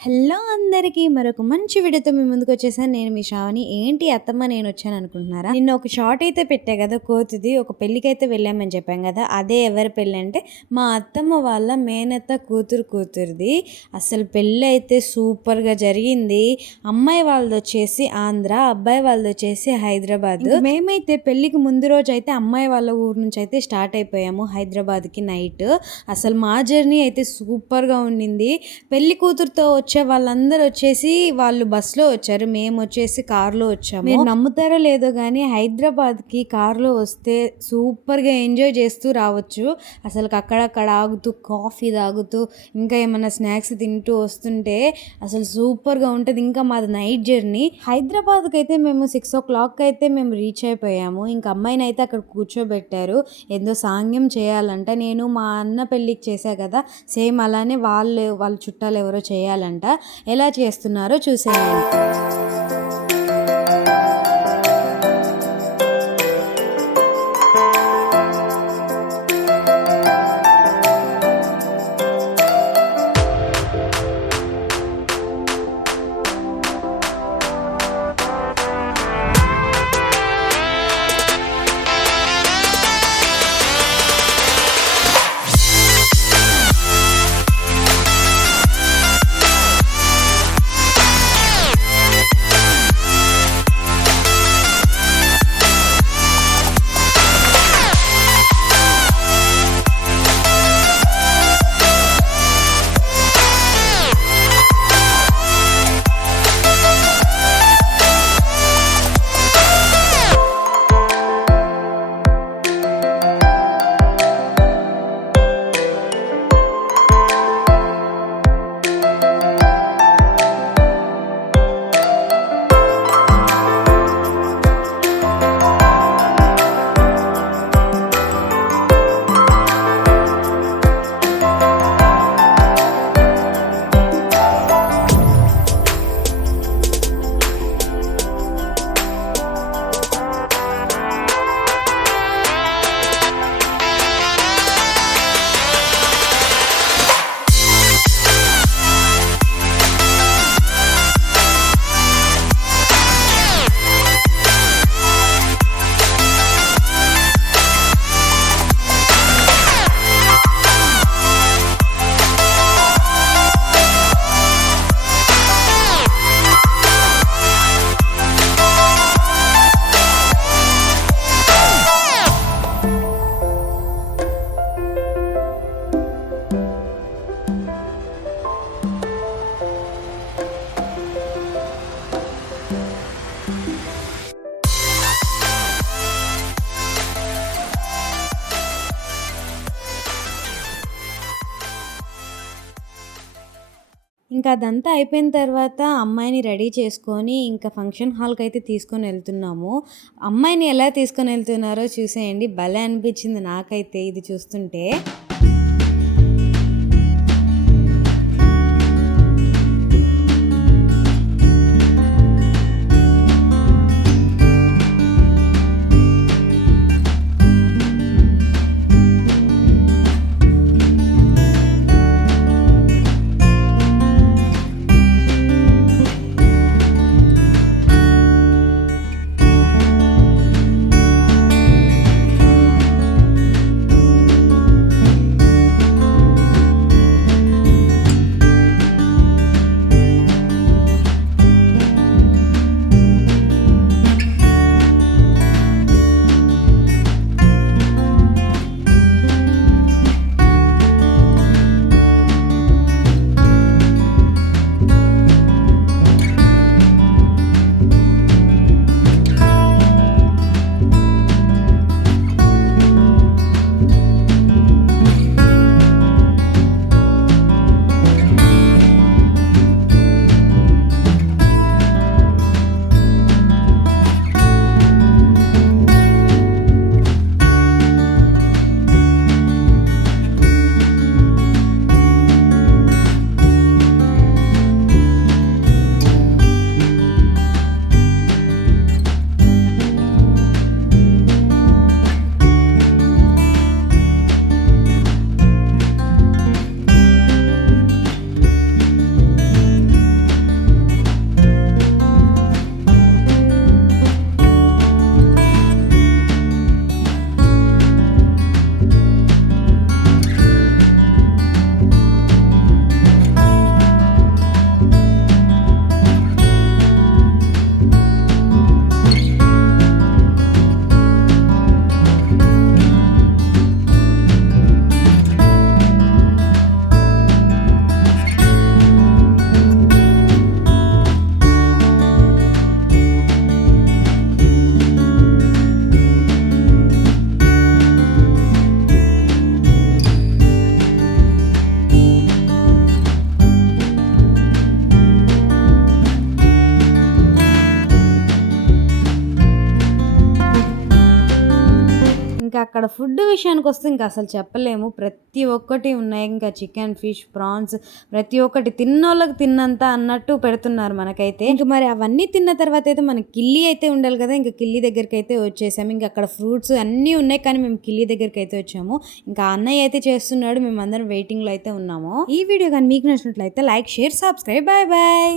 Hello అందరికీ మరొక మంచి వీడియోతో మీ ముందుకొచ్చేసాను. నేను మీ శ్రావణి. ఏంటి అత్తమ్మ నేనొచ్చాననుకుంటున్నారా? నిన్న ఒక షార్ట్ అయితే పెట్టా గదా! కోతిది. ఒక పెళ్ళికైతే వెళ్ళామని చెప్పాం గదా! అదే ఎవరి పెళ్ళంటే మా అత్తమ్మ వాళ్ళ మేనత్త కూతురిది. అసలు పెళ్ళైతే సూపర్‌గా జరిగింది. అమ్మాయి వాళ్ళదొచ్చేసి ఆంధ్ర, అబ్బాయి వాళ్ళదొచ్చేసి హైదరాబాద్. మేమైతే పెళ్ళికి ముందు రోజైతే అమ్మాయి వాళ్ళ ఊరు నుంచయితే స్టార్ట్ అయిపోయాము హైదరాబాద్‌కి నైట్. అసలు మా జర్నీ అయితే సూపర్‌గా ఉండింది. పెళ్లి కూతురుతో వచ్చే వాళ్ళందరూ వచ్చేసి వాళ్ళు బస్సులో వచ్చారు. మేము వచ్చేసి కార్లో వచ్చాము. మీరు నమ్ముతారో లేదో కానీ హైదరాబాద్కి కార్లో వస్తే సూపర్గా ఎంజాయ్ చేస్తూ రావచ్చు. అసలు అక్కడక్కడ ఆగుతూ కాఫీ తాగుతూ ఇంకా ఏమన్నా స్నాక్స్ తింటూ వస్తుంటే అసలు సూపర్గా ఉంటుంది. ఇంకా మాది నైట్ జర్నీ. హైదరాబాద్కి అయితే మేము 6 o'clock అయితే మేము రీచ్ అయిపోయాము. ఇంకా అమ్మాయిని అయితే అక్కడ కూర్చోబెట్టారు. ఏదో సాంగ్యం చేయాలంట. నేను మా అన్న పెళ్ళికి చేశా కదా, సేమ్ అలానే వాళ్ళ చుట్టాలు ఎవరో చేయాలంట. ఎలా చేస్తున్నారో చూసేయండి. ఇంకా అదంతా అయిపోయిన తర్వాత అమ్మాయిని రెడీ చేసుకొని ఇంకా ఫంక్షన్ హాల్కి అయితే తీసుకొని వెళ్తున్నాము. అమ్మాయిని ఎలా తీసుకొని వెళ్తున్నారో చూసేయండి. భలే అనిపించింది నాకైతే ఇది చూస్తుంటే. అక్కడ ఫుడ్ విషయానికి వస్తే ఇంకా అసలు చెప్పలేము. ప్రతి ఒక్కటి ఉన్నాయి. ఇంకా చికెన్, ఫిష్, ప్రాన్స్ ప్రతి ఒక్కటి తిన్నోళ్ళకి తిన్నంత అన్నట్టు పెడుతున్నారు మనకైతే. ఇంక మరి అవన్నీ తిన్న తర్వాత అయితే మనకి కిల్లి అయితే ఉండాలి కదా! ఇంక కిల్లి దగ్గరికైతే వచ్చేసాము. ఇంక అక్కడ ఫ్రూట్స్ అన్నీ ఉన్నాయి. కానీ మేము కిల్లి దగ్గరికైతే వచ్చాము. ఇంకా అన్నయ్య అయితే చేస్తున్నాడు. మేమందరం వెయిటింగ్‌లో అయితే ఉన్నాము. ఈ వీడియో గాని మీకు నచ్చినట్లయితే like, share, subscribe. Bye bye.